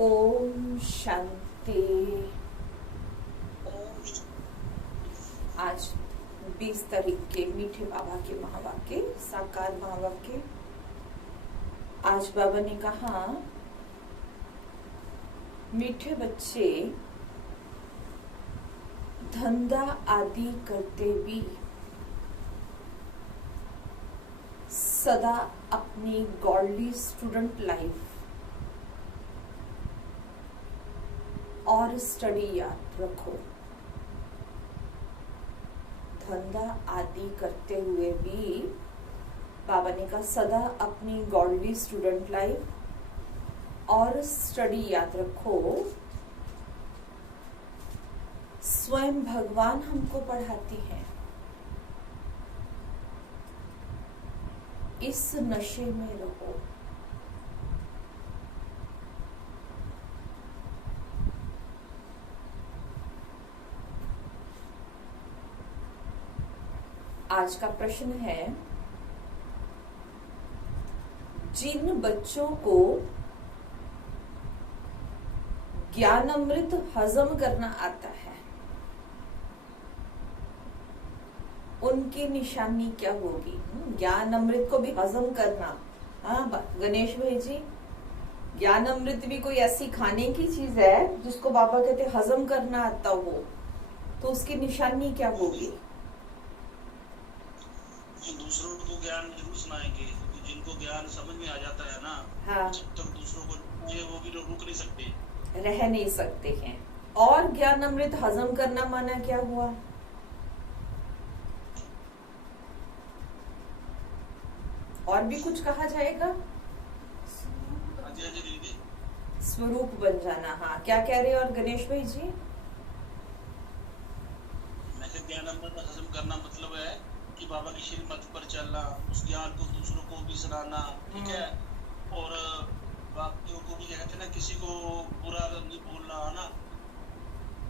ओम शांति। आज 20 तारीख के मीठे बाबा के महावाक्य, साकार महावाक्य। आज बाबा ने कहा, मीठे बच्चे धंधा आदि करते भी सदा अपनी गॉडली स्टूडेंट लाइफ और स्टडी याद रखो। धंधा आदि करते हुए भी बाबा ने कहा सदा अपनी गॉडली स्टूडेंट लाइफ और स्टडी याद रखो। स्वयं भगवान हमको पढ़ाती हैं। इस नशे में रहो। आज का प्रश्न है, जिन बच्चों को ज्ञान अमृत हजम करना आता है, उनकी निशानी क्या होगी? ज्ञान अमृत को भी हजम करना। हाँ गणेश भाई जी, ज्ञान अमृत भी कोई ऐसी खाने की चीज है जिसको बाबा कहते हजम करना आता हो, तो उसकी निशानी क्या होगी? दूसरों को ज्ञान जरूर सुनाएंगे, जिनको ज्ञान समझ में आ जाता है ना। हाँ। जब तक दूसरों को वो भी रुक नहीं सकते, रह नहीं सकते हैं। और ज्ञान अमृत हजम करना माना क्या हुआ? और भी कुछ कहा जाएगा? स्वरूप बन जाना। हाँ, क्या कह रहे हो? और गणेश भाई जी, मैं ज्ञान अमृत हजम करना मतलब है कि बाबा की श्रीमत पर चलना, उस ज्ञान को दूसरों को भी सुनाना, ठीक है। और बाकियों को भी कहते हैं ना, किसी को बुरा नहीं बोलना, है ना।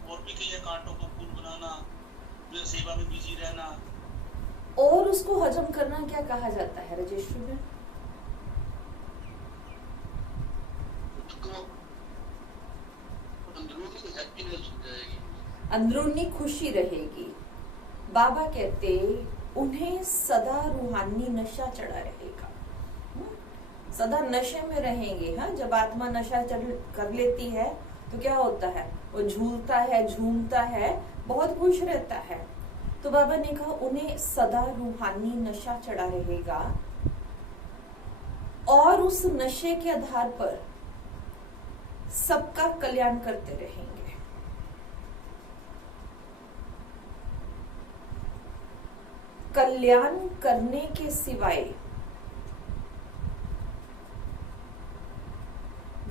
और भी कई कांटों को फूल बनाना, सेवा में बिजी रहना। और उसको हजम करना क्या कहा जाता है रजिस्ट्री में? अंदरूनी खुशी रहेगी। बाबा कहते उन्हें सदा रूहानी नशा चढ़ा रहेगा। सदा नशे में रहेंगे। हाँ, जब आत्मा नशा कर लेती है तो क्या होता है? वो झूलता है, झूमता है, बहुत खुश रहता है। तो बाबा ने कहा उन्हें सदा रूहानी नशा चढ़ा रहेगा और उस नशे के आधार पर सबका कल्याण करते रहेंगे। कल्याण करने के सिवाय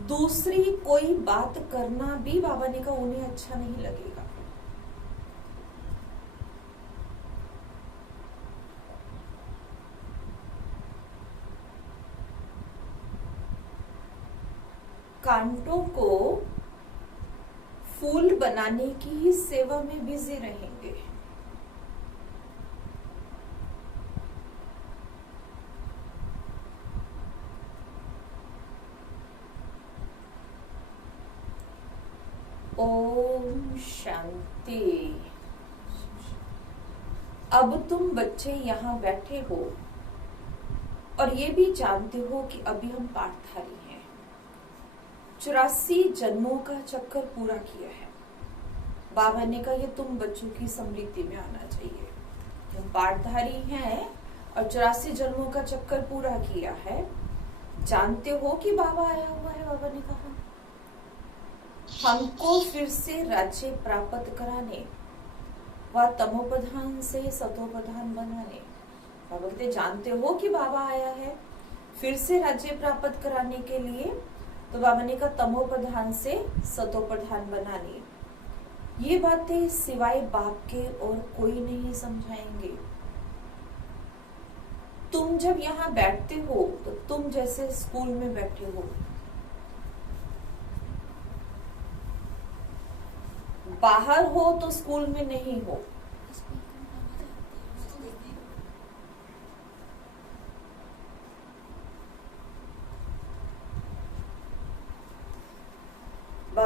दूसरी कोई बात करना भी बाबा ने कहा उन्हें अच्छा नहीं लगेगा। कांटों को फूल बनाने की ही सेवा में बिजी रहेंगे। ओम शांति। अब तुम बच्चे यहाँ बैठे हो और ये भी जानते हो कि अभी हम पाठधारी हैं। 84 जन्मों का चक्कर पूरा किया है। बाबा ने कहा ये तुम बच्चों की स्मृति में आना चाहिए। हम पाठधारी हैं और 84 जन्मों का चक्कर पूरा किया है। जानते हो कि बाबा आया हुआ है। बाबा ने कहा हमको फिर से राज्य प्राप्त कराने व तमोप्रधान से सतोप्रधान बनाने। बाबा कहते जानते हो कि बाबा आया है फिर से राज्य प्राप्त कराने के लिए। तो बाबा ने कहा तमोप्रधान से सतोप्रधान बनाने। ये बातें सिवाय बाप के और कोई नहीं समझाएंगे। तुम जब यहाँ बैठते हो तो तुम जैसे स्कूल में बैठे हो। बाहर हो तो स्कूल में नहीं हो।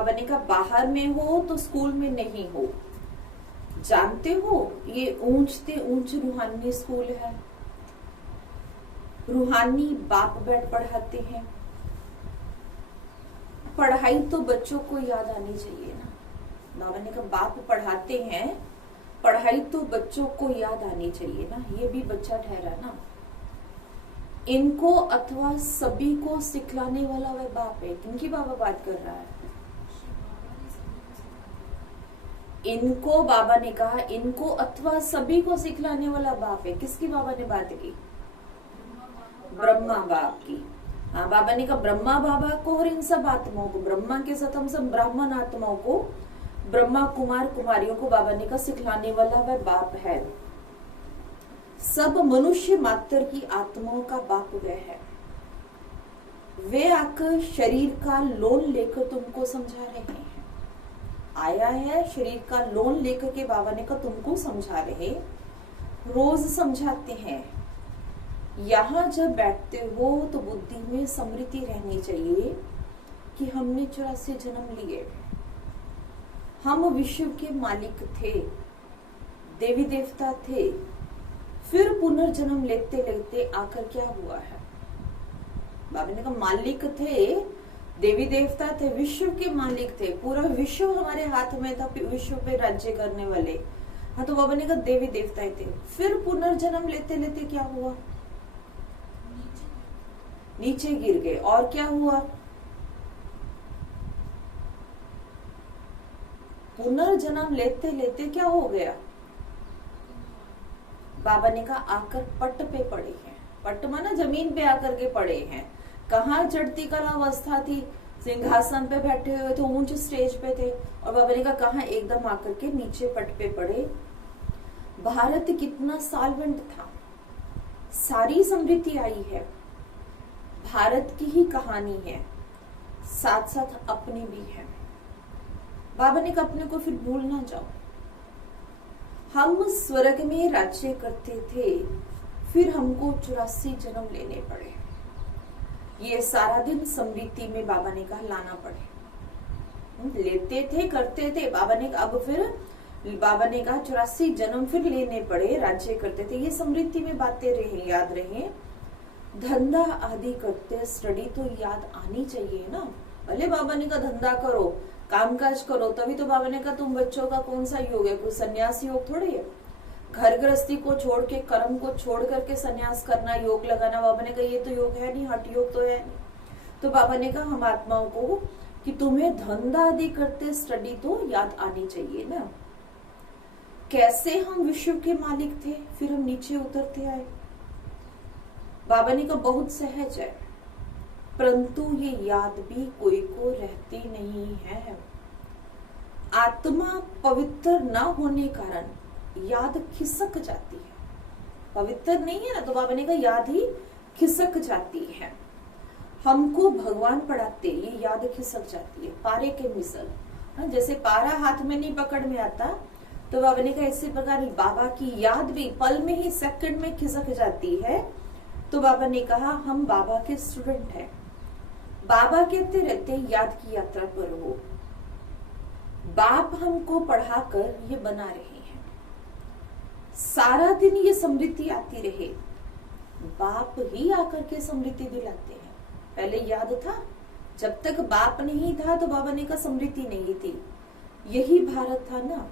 बाबा ने कहा बाहर में हो तो स्कूल में नहीं हो। जानते हो ये ऊंचते ऊंच रूहानी स्कूल है, रूहानी बाप बैठ पढ़ाते हैं। पढ़ाई तो बच्चों को याद आनी चाहिए ना। बाबा ने कहा बाप पढ़ाते हैं, पढ़ाई तो बच्चों को याद आनी चाहिए ना। ये भी बच्चा ठहरा ना। इनको अथवा सभी को सिखलाने वाला वह बाप है। किनकी बाबा बात कर रहा है? इनको बाबा ने कहा इनको अथवा सभी को सिखलाने वाला बाप है। किसकी बाबा ने बात की? ब्रह्मा बाप की। हाँ, बाबा ने कहा ब्रह्मा बाबा को और इन सब आत्माओं को, ब्रह्मा के साथ हम सब ब्राह्मण आत्माओं को, ब्रह्मा कुमार कुमारियों को बाबा ने कहा सिखलाने वाला वह बाप है। सब मनुष्य मात्र की आत्माओं का बाप वह है। वे आकर शरीर का लोन लेकर तुमको समझा रहे हैं। आया है शरीर का लोन लेकर के बाबा ने कहा तुमको समझा रहे, रोज समझाते हैं। यहाँ जब बैठते हो तो बुद्धि में स्मृति रहनी चाहिए कि हमने 84 जन्म लिए, हम विश्व के मालिक थे, देवी देवता थे, फिर पुनर्जन्म लेते लेते आकर क्या हुआ है? बाबा ने कहा मालिक थे, देवी देवता थे, विश्व के मालिक थे, पूरा विश्व हमारे हाथ में था, विश्व पे राज्य करने वाले। हाँ, तो बाबा ने कहा देवी देवता थे, फिर पुनर्जन्म लेते लेते क्या हुआ? नीचे गिर गए। और क्या हुआ? पुनर्जन्म लेते लेते क्या हो गया? बाबा ने कहा आकर पट पे पड़े हैं। पट माना जमीन पे आकर के पड़े हैं। कहाँ चढ़ती कला अवस्था थी, सिंहासन पे बैठे हुए थे, ऊंचे स्टेज पे थे, और बाबा ने कहा कहाँ एकदम आकर के नीचे पट पे पड़े। भारत कितना सालवेंट था, सारी समृद्धि आई है। भारत की ही कहानी है, साथ साथ अपनी भी है। बाबा ने कहा अपने को फिर भूल ना जाओ। हम स्वर्ग में राज्य करते थे, फिर हमको 84 जन्म लेने पड़े। ये सारा दिन समृद्धि में बाबा ने कहा लाना पड़े। लेते थे, करते थे। बाबा ने अब फिर बाबा ने कहा 84 जन्म फिर लेने पड़े, राज्य करते थे। ये समृद्धि में बातें रहे, याद रहे। धंधा आदि करते, स्टडी तो याद आनी चाहिए ना। भले बाबा ने कहा धंधा करो, कामकाज करो, तभी तो बाबा ने कहा तुम बच्चों का कौन सा योग है? कोई सन्यासी योग थोड़ी है। घर गृहस्थी को छोड़ के, कर्म को छोड़ करके सन्यास करना, योग लगाना, बाबा ने कहा ये तो योग है नहीं, हठ योग तो है नहीं। तो बाबा ने कहा हम आत्माओं को कि तुम्हें धंधा आदि करते स्टडी तो याद आनी चाहिए ना। कैसे हम विश्व के मालिक थे, फिर हम नीचे उतरते आए। बाबा ने कहा बहुत सहज है, परंतु ये याद भी कोई को रहती नहीं है। आत्मा पवित्र न होने कारण याद खिसक जाती है। पवित्र नहीं है ना, तो बाबा ने कहा याद ही खिसक जाती है। हमको भगवान पढ़ाते, ये याद खिसक जाती है। पारे के मिसल, जैसे पारा हाथ में नहीं पकड़ में आता, तो बाबा ने कहा इसी प्रकार बाबा की याद भी पल में ही, सेकंड में खिसक जाती है। तो बाबा ने कहा हम बाबा के स्टूडेंट हैं। बाबा कहते रहते याद की यात्रा पर हो। बाप हमको पढ़ाकर ये बना रहे हैं, सारा दिन ये समृद्धि आती रहे। बाप ही आकर के समृद्धि दिलाते हैं। पहले याद था, जब तक बाप नहीं था तो बाबा ने कहा समृद्धि नहीं थी। यही भारत था ना।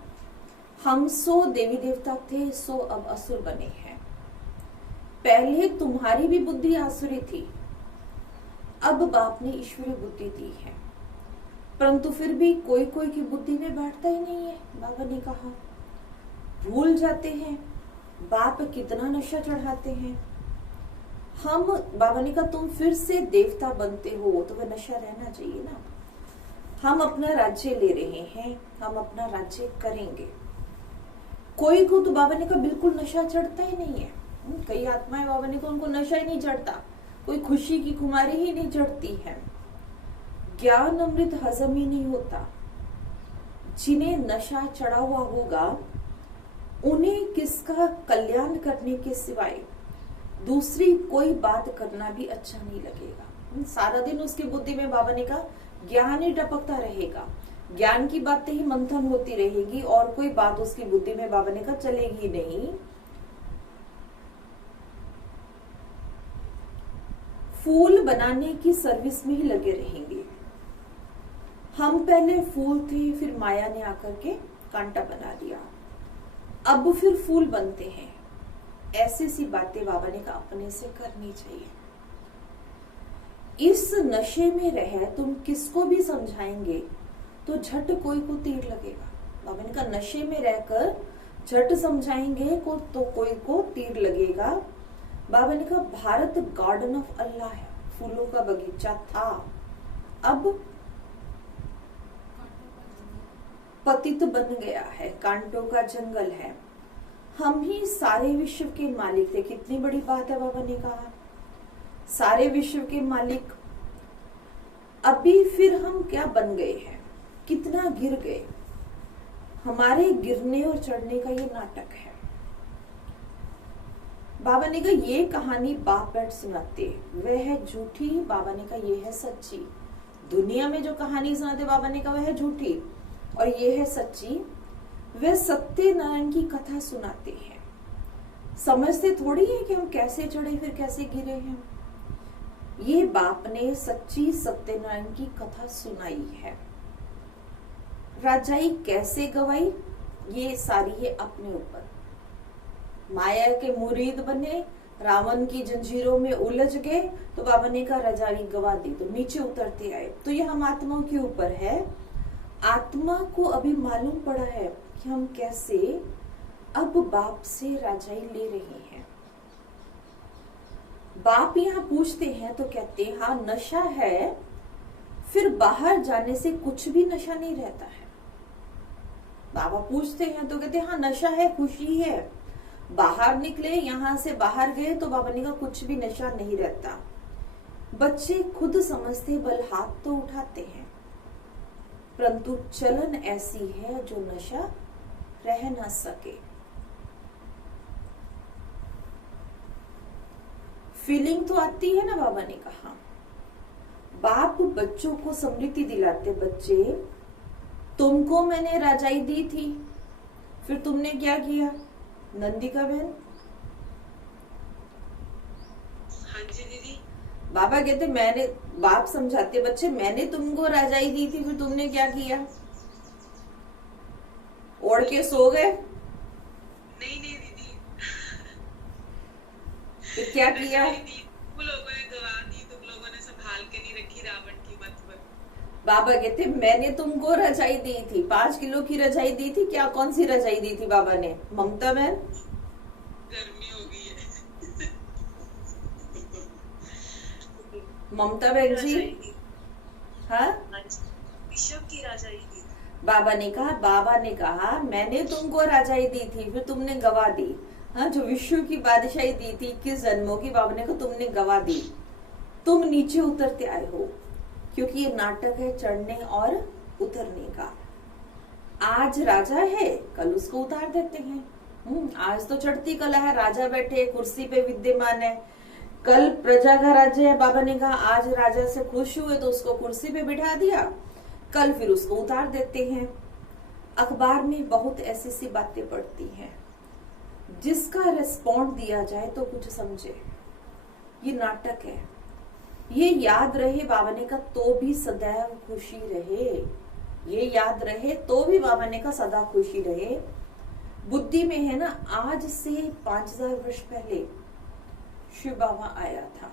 हम 100 देवी देवता थे, 100 अब असुर बने हैं। पहले तुम्हारी भी बुद्धि आसुरी थी, अब बाप ने ईश्वरी बुद्धि दी है, परंतु फिर भी कोई कोई की बुद्धि में बैठता ही नहीं है। बाबा ने कहा भूल जाते हैं बाप कितना नशा चढ़ाते हैं। हम, बाबा ने कहा तुम फिर से देवता बनते हो तो वह नशा रहना चाहिए ना। हम अपना राज्य ले रहे हैं, हम अपना राज्य करेंगे। कोई को तो बाबा ने कहा बिल्कुल नशा चढ़ता ही नहीं है। कई आत्माएं बाबा ने कहा उनको नशा ही नहीं चढ़ता, कोई खुशी की खुमारी ही नहीं चढ़ती है। ज्ञान अमृत हजम ही नहीं होता। जिन्हें नशा चढ़ा हुआ होगा उन्हें किसका कल्याण करने के सिवाय दूसरी कोई बात करना भी अच्छा नहीं लगेगा। सारा दिन उसकी बुद्धि में बाबा ने कहा ज्ञान ही टपकता रहेगा, ज्ञान की बातें ही मंथन होती रहेगी और कोई बात उसकी बुद्धि में बाबा ने कहा चलेगी नहीं। फूल बनाने की सर्विस में ही लगे रहेंगे। हम पहले फूल थे, फिर माया ने आकर के कांटा बना दिया, अब फिर फूल बनते हैं। ऐसी सी बातें बाबा ने कहा अपने से करनी चाहिए। इस नशे में रहे तुम किसको भी समझाएंगे तो झट कोई को तीर लगेगा। बाबा ने कहा नशे में रहकर झट समझाएंगे को तो कोई को तीर लगेगा। बाबा ने कहा भारत गार्डन ऑफ अल्लाह है, फूलों का बगीचा था, अब पतित बन गया है, कांटों का जंगल है। हम ही सारे विश्व के मालिक थे। कितनी बड़ी बात है, बाबा ने कहा सारे विश्व के मालिक। अभी फिर हम क्या बन गए हैं, कितना गिर गए। हमारे गिरने और चढ़ने का ये नाटक है। बाबा ने कहा ये कहानी बाप बैठ सुनाते वह है झूठी, बाबा ने कहा ये है सच्ची। दुनिया में जो कहानी सुनाते बाबा ने कहा वह है झूठी और ये है सच्ची। वे सत्यनारायण की कथा सुनाते हैं। समझते थोड़ी है कि हम कैसे चढ़े फिर कैसे गिरे हैं। ये बाप ने सच्ची सत्यनारायण की कथा सुनाई है। राजाई कैसे गवाई ये सारी है अपने ऊपर। माया के मुरीद बने, रावण की जंजीरों में उलझ गए तो बाबा ने कहा रजाई गवा दी तो नीचे उतरते आए। तो ये हम आत्माओं के ऊपर है। आत्मा को अभी मालूम पड़ा है कि हम कैसे अब बाप से राजाई ले रहे हैं। बाप यहाँ पूछते हैं तो कहते हैं हाँ नशा है, फिर बाहर जाने से कुछ भी नशा नहीं रहता है। बाबा पूछते हैं तो कहते हैं हाँ नशा है, खुशी है। बाहर निकले, यहां से बाहर गए तो बाबा ने कहा कुछ भी नशा नहीं रहता। बच्चे खुद समझते बल हाथ तो उठाते हैं, परंतु चलन ऐसी है जो नशा रह ना सके। फीलिंग तो आती है ना, बाबा ने कहा। बाप बच्चों को स्मृति दिलाते, बच्चे तुमको मैंने राजाई दी थी, फिर तुमने क्या किया? नंदिका बहन, हाँ जी दीदी। बाबा कहते मैंने, बाप समझाते बच्चे मैंने तुमको राजाई दी थी, फिर तुमने क्या किया? ओढ़ के सो गए? नहीं नहीं दीदी, फिर क्या किया? तुम लोगों ने गवा दी, तुम लोगों ने संभाल के नहीं रखी रावण की मत पर। बाबा कहते मैंने तुमको रजाई दी थी, 5 किलो की रजाई दी थी। क्या कौन सी रजाई दी थी बाबा ने? ममता बहन, गर्मी हो गई है। ममता बहन जी, हाँ विश्व की राजाई दी। बाबा ने कहा मैंने तुमको राजाई दी थी, फिर तुमने गवा दी। हाँ, जो विश्व की बादशाही दी थी 21 जन्मों की, बाबा ने कहा तुमने गवा दी। तुम नीचे उतरते आए हो, क्योंकि ये नाटक है चढ़ने और उतरने का। आज राजा है, कल उसको उतार देते हैं। आज तो चढ़ती कला है, राजा बैठे कुर्सी पे विद्यमान है, कल प्रजा का राज्य है। बाबा ने कहा आज राजा से खुश हुए तो उसको कुर्सी पे बिठा दिया, कल फिर उसको उतार देते हैं। अखबार में बहुत ऐसी सी बातें पढ़ती हैं, जिसका रिस्पॉन्ड दिया जाए तो कुछ समझे। ये नाटक है, ये याद रहे। बाबा ने कहा तो भी सदैव खुशी रहे, ये याद रहे तो भी बाबा ने कहा सदा खुशी रहे। बुद्धि में है ना, आज से 5000 वर्ष पहले शिव बाबा आया था,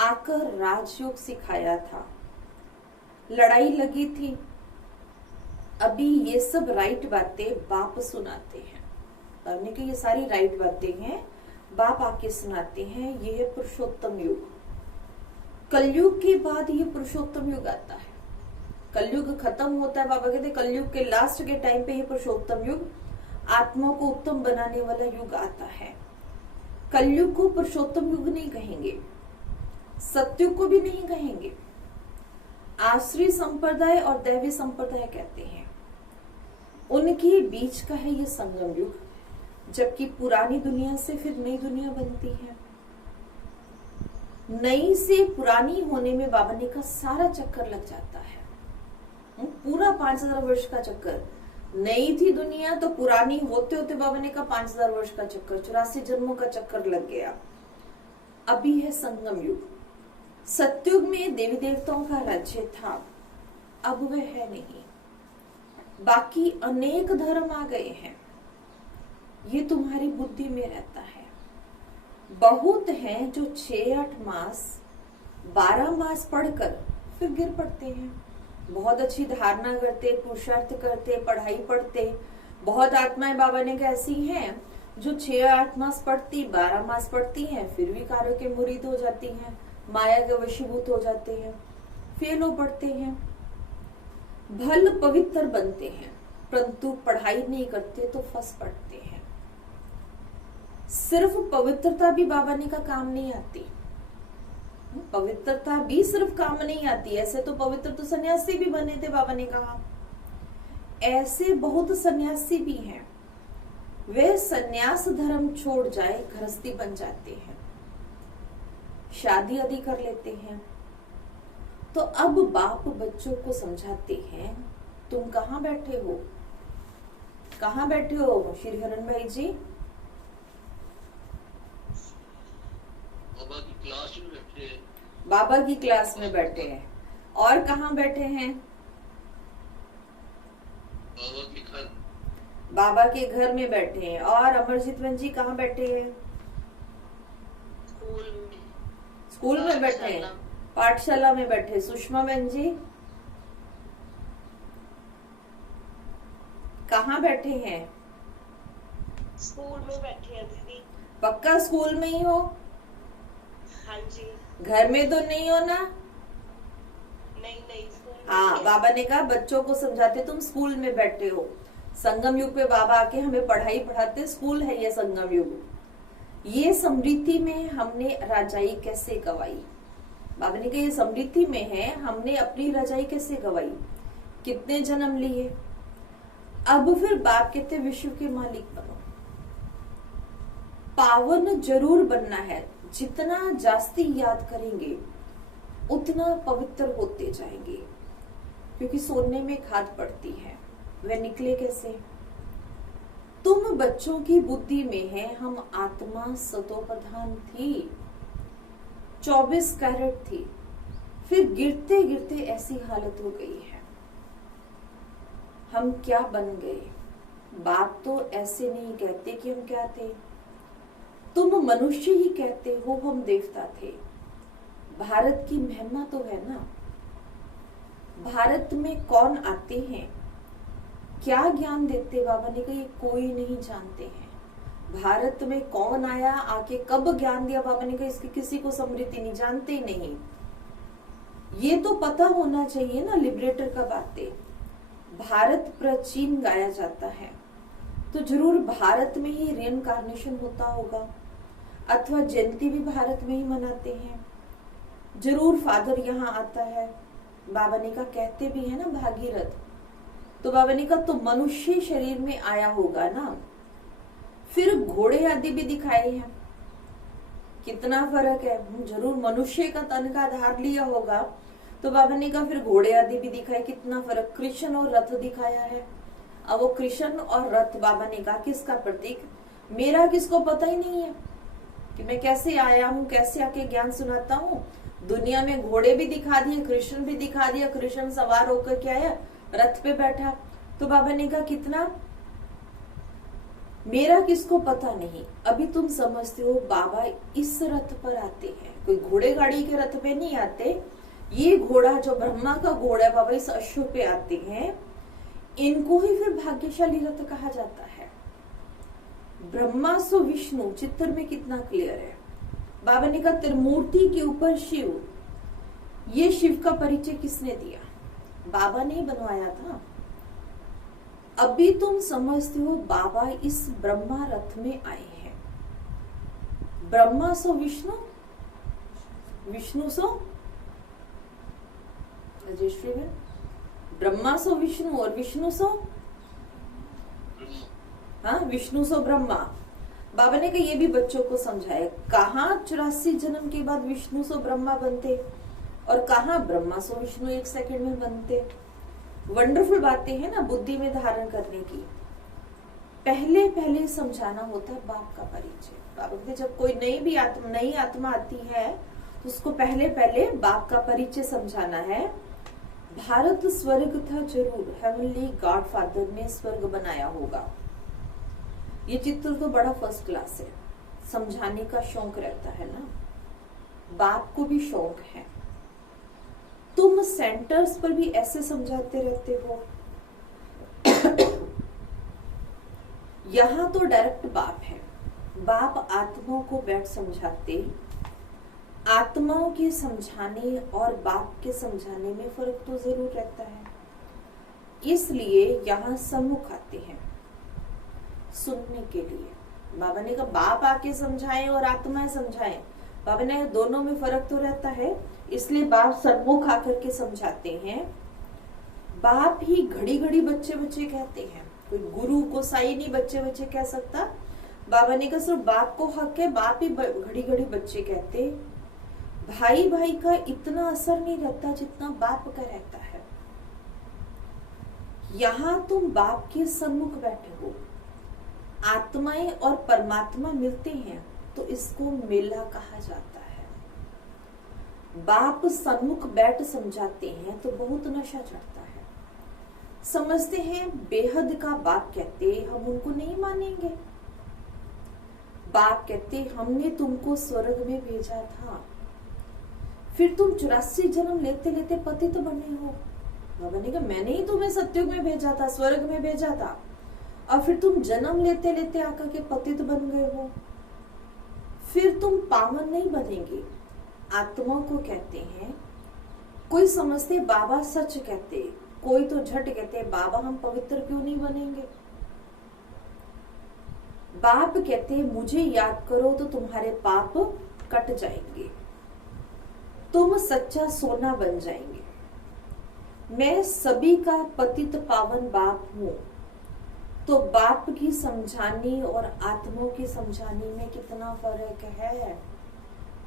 आकर राजयोग सिखाया था, लड़ाई लगी थी। अभी ये सब राइट बातें बाप सुनाते हैं। बाबा कि ये सारी राइट बातें हैं, बाप आके सुनाते हैं। ये है पुरुषोत्तम युग। कलयुग के बाद ये पुरुषोत्तम युग आता है। कलयुग खत्म होता है, बाबा कहते कलयुग के लास्ट के टाइम पे ये पुरुषोत्तम युग, आत्मा को उत्तम बनाने वाला युग आता है। कलयुग को पुरुषोत्तम युग नहीं कहेंगे, सत्युग को भी नहीं कहेंगे, आश्री संप्रदाय और दैवी संप्रदाय कहते हैं। उनके बीच का है ये संगम युग, जबकि पुरानी दुनिया से फिर नई दुनिया बनती है। नई से पुरानी होने में बाबा ने का सारा चक्कर लग जाता है। पूरा 5000 वर्ष का चक्कर। नई थी दुनिया तो पुरानी होते होते बाबा ने का 5000 वर्ष का चक्कर, 84 जन्मों का चक्कर लग गया। अभी है संगम युग। सतयुग में देवी देवताओं का राज्य था, अब वह है नहीं। बाकी अनेक धर्म आ गए हैं, ये तुम्हारी बुद्धि में रहता है। बहुत हैं जो 6-8 मास 12 मास पढ़कर फिर गिर पड़ते हैं। बहुत अच्छी धारणा करते, पुरुषार्थ करते, पढ़ाई पढ़ते। बहुत आत्माएं बाबा ने कैसी हैं जो 6-8 मास पढ़ती, 12 मास पढ़ती हैं, फिर भी कार्यों के मुरीद हो जाती हैं, माया के वशीभूत हो जाते हैं, फेल हो पड़ते हैं। भल पवित्र बनते हैं परंतु पढ़ाई नहीं करते तो फंस पड़ते हैं। सिर्फ पवित्रता भी बाबा ने का काम नहीं आती। पवित्रता भी सिर्फ काम नहीं आती। ऐसे तो पवित्र तो सन्यासी भी बने थे, बाबा ने कहा। ऐसे बहुत सन्यासी भी हैं, वे सन्यास धर्म छोड़ जाए गृहस्थी बन जाते हैं, शादी आदि कर लेते हैं। तो अब बाप बच्चों को समझाते हैं, तुम कहाँ बैठे हो? कहाँ बैठे हो श्री हरण भाई जी? बाबा की क्लास में बैठे हैं। बाबा की क्लास में बैठे हैं। और कहाँ बैठे हैं? बाबा के घर। बाबा के घर में बैठे हैं। और अमरजीत बहन जी कहाँ बैठे हैं? स्कूल में। स्कूल में बैठे हैं, पाठशाला में बैठे। सुषमा बहन जी कहाँ बैठे हैं? स्कूल में बैठे हैं दीदी। पक्का स्कूल में ही हो? हाँ जी। घर में तो नहीं हो ना? नहीं स्कूल में हाँ, है। बाबा ने कहा बच्चों को समझाते, तुम स्कूल में बैठे हो। संगम युग पे बाबा आके हमें पढ़ाई पढ़ाते, स्कूल है ये संगम युग। ये समृद्धि में हमने राजाई कैसे गवाई? बाबा ने कहा ये समृद्धि में है, हमने अपनी राजाई कैसे गवाई, कितने जन्म लिए। अब फिर बाप कहते विश्व के मालिक बनो। पावन जरूर बनना है। जितना जास्ती याद करेंगे उतना पवित्र होते जाएंगे, क्योंकि सोने में खाद पड़ती है। वह निकले कैसे? तुम बच्चों की बुद्धि में है, हम आत्मा सतो प्रधान थी, 24 कैरेट थी, फिर गिरते गिरते ऐसी हालत हो गई है। हम क्या बन गए? बात तो ऐसे नहीं कहते कि हम क्या थे। तुम मनुष्य ही कहते हो, हम देवता थे। भारत की महिमा तो है ना। भारत में कौन आते हैं, क्या ज्ञान देते, बाबा ने कहा ये कोई नहीं जानते हैं। भारत में कौन आया, आके कब ज्ञान दिया, बाबा ने कहा इसकी किसी को समृद्धि नहीं, जानते ही नहीं। ये तो पता होना चाहिए ना, लिबरेटर कब आते। भारत प्राचीन गाया जाता है तो जरूर भारत में ही रिइनकार्नेशन होता होगा, अथवा जयंती भी भारत में ही मनाते हैं। जरूर फादर यहाँ आता है। बाबा ने कहा कहते भी है ना भागीरथ, तो बाबा ने कहा तो मनुष्य शरीर में आया होगा ना। फिर घोड़े आदि भी दिखाए हैं, कितना फर्क है। जरूर मनुष्य का तन का आधार लिया होगा, तो बाबा ने कहा फिर घोड़े आदि भी दिखाए, कितना फर्क। कृष्ण और रथ दिखाया है। अब वो कृष्ण और रथ बाबा ने कहा किसका प्रतीक, मेरा किसको पता ही नहीं है कि मैं कैसे आया हूँ, कैसे आके ज्ञान सुनाता हूँ। दुनिया में घोड़े भी दिखा दिए, कृष्ण भी दिखा दिया, कृष्ण सवार होकर के आया, रथ पे बैठा। तो बाबा ने कहा कितना, मेरा किसको पता नहीं। अभी तुम समझते हो बाबा इस रथ पर आते हैं, कोई घोड़े गाड़ी के रथ पे नहीं आते। ये घोड़ा जो ब्रह्मा का घोड़ा है, बाबा इस अश्व पे आते हैं। इनको ही फिर भाग्यशाली रथ कहा जाता है। ब्रह्मा सो विष्णु, चित्र में कितना क्लियर है। बाबा ने कहा त्रिमूर्ति के ऊपर शिव, ये शिव का परिचय किसने दिया, बाबा ने बनवाया था। अभी तुम समझते हो बाबा इस ब्रह्मा रथ में आए हैं। ब्रह्मा सो विष्णु, विष्णु सो रजिस्ट्री में, ब्रह्मा सो विष्णु और विष्णु सो, हाँ विष्णु सो ब्रह्मा। बाबा ने कहा ये भी बच्चों को समझाया, कहाँ 84 जन्म के बाद विष्णु सो ब्रह्मा बनते और कहाँ ब्रह्मा सो विष्णु 1 सेकंड में बनते। वंडरफुल बातें हैं ना बुद्धि में धारण करने की। पहले पहले समझाना होता है बाप का परिचय। बाबा कहते जब कोई नई आत्मा आती है तो उसको पहले पहले बाप का परिचय समझाना है। भारत स्वर्ग था जरूर, हेवनली गॉडफादर ने स्वर्ग बनाया होगा। ये चित्र तो बड़ा फर्स्ट क्लास है, समझाने का शौक रहता है ना, बाप को भी शौक है। तुम सेंटर्स पर भी ऐसे समझाते रहते हो। यहां तो डायरेक्ट बाप है, बाप आत्माओं को बैठ समझाते। आत्माओं के समझाने और बाप के समझाने में फर्क तो जरूर रहता है, इसलिए यहां सम्मुख आते हैं सुनने के लिए। बाबा ने कहा बाप आके समझाएं और आत्माएं समझाएं। बाबा ने दोनों में फर्क तो रहता है, इसलिए बाप सम्मुख आकर के समझाते हैं। बाप ही घड़ी घड़ी बच्चे बच्चे कहते हैं, कोई गुरु को साई नहीं बच्चे बच्चे कह सकता। बाबा ने कहा सिर्फ बाप को हक है, बाप ही घड़ी घड़ी बच्चे कहते। भाई भाई का इतना असर नहीं रहता जितना बाप का रहता है। यहां तुम बाप के सम्मुख बैठे हो, आत्माएं और परमात्मा मिलते हैं तो इसको मेला कहा जाता है। बाप सम्मुख बैठ समझाते हैं तो बहुत नशा चढ़ता है। समझते हैं बेहद का बाप कहते, हम उनको नहीं मानेंगे। बाप कहते हमने तुमको स्वर्ग में भेजा था, फिर तुम 84 जन्म लेते लेते पतित बने हो। बाबा ने कहा मैंने ही तुम्हें सत्युग में भेजा था, स्वर्ग में भेजा था, और फिर तुम जन्म लेते लेते आकर के पतित बन गए हो। फिर तुम पावन नहीं बनेंगे। आत्माओं को कहते हैं, कोई समझते बाबा सच कहते, कोई तो झट कहते बाबा हम पवित्र क्यों नहीं बनेंगे। बाप कहते मुझे याद करो तो तुम्हारे पाप कट जाएंगे, तुम सच्चा सोना बन जाएंगे। मैं सभी का पतित पावन बाप हूं, तो बाप की समझाने और आत्माओं की समझाने में कितना फर्क है।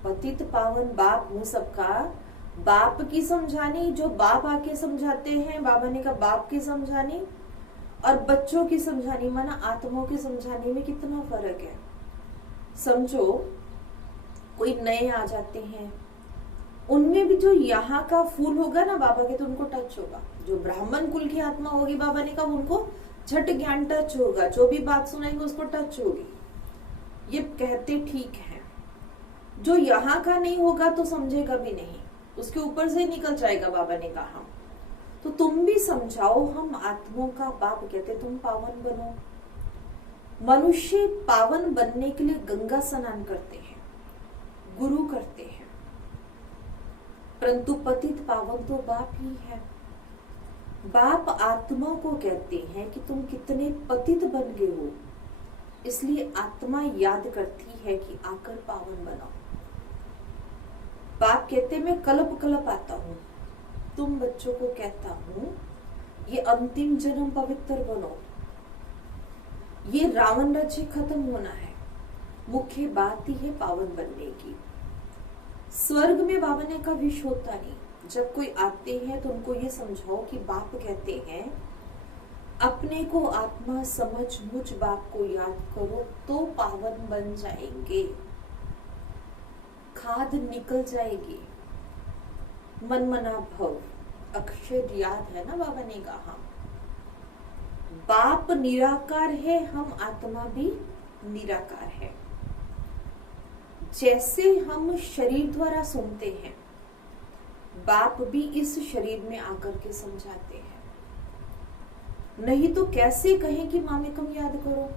पतित पावन बाप हूं सबका, बाप की समझानी जो बाप आके समझाते हैं। बाबा ने कहा बाप की समझानी और बच्चों की समझानी माना आत्माओं की समझाने में कितना फर्क है। समझो कोई नए आ जाते हैं, उनमें भी जो यहाँ का फूल होगा ना बाबा के तो उनको टच होगा। जो ब्राह्मण कुल की आत्मा होगी बाबा ने कहा उनको झट ज्ञान टच होगा, जो भी बात सुनाएंगे उसको टच होगी। ये कहते ठीक है। जो यहाँ का नहीं होगा तो समझेगा भी नहीं, उसके ऊपर से निकल जाएगा। बाबा ने कहा तो तुम भी समझाओ, हम आत्माओं का बाप कहते तुम पावन बनो। मनुष्य पावन बनने के लिए गंगा स्नान करते हैं, गुरु करते हैं, परंतु पतित पावन तो बाप ही है। बाप आत्मा को कहते हैं कि तुम कितने पतित बन गए हो, इसलिए आत्मा याद करती है कि आकर पावन बनाओ। बाप कहते मैं कल्प कल्प आता हूं, तुम बच्चों को कहता हूं ये अंतिम जन्म पवित्र बनो। ये रावण राज्य खत्म होना है, मुख्य बात ही है पावन बनने की। स्वर्ग में बाबा ने का विष होता नहीं। जब कोई आते हैं तो उनको ये समझाओ कि बाप कहते हैं अपने को आत्मा समझ मुझ बाप को याद करो तो पावन बन जाएंगे, खाद निकल जाएगी। मन मना भव अक्षर याद है ना बाबा ने कहा। बाप निराकार है, हम आत्मा भी निराकार है। जैसे हम शरीर द्वारा सुनते हैं, बाप भी इस शरीर में आकर के समझाते हैं। नहीं तो कैसे कहें कि मामेकम याद करो।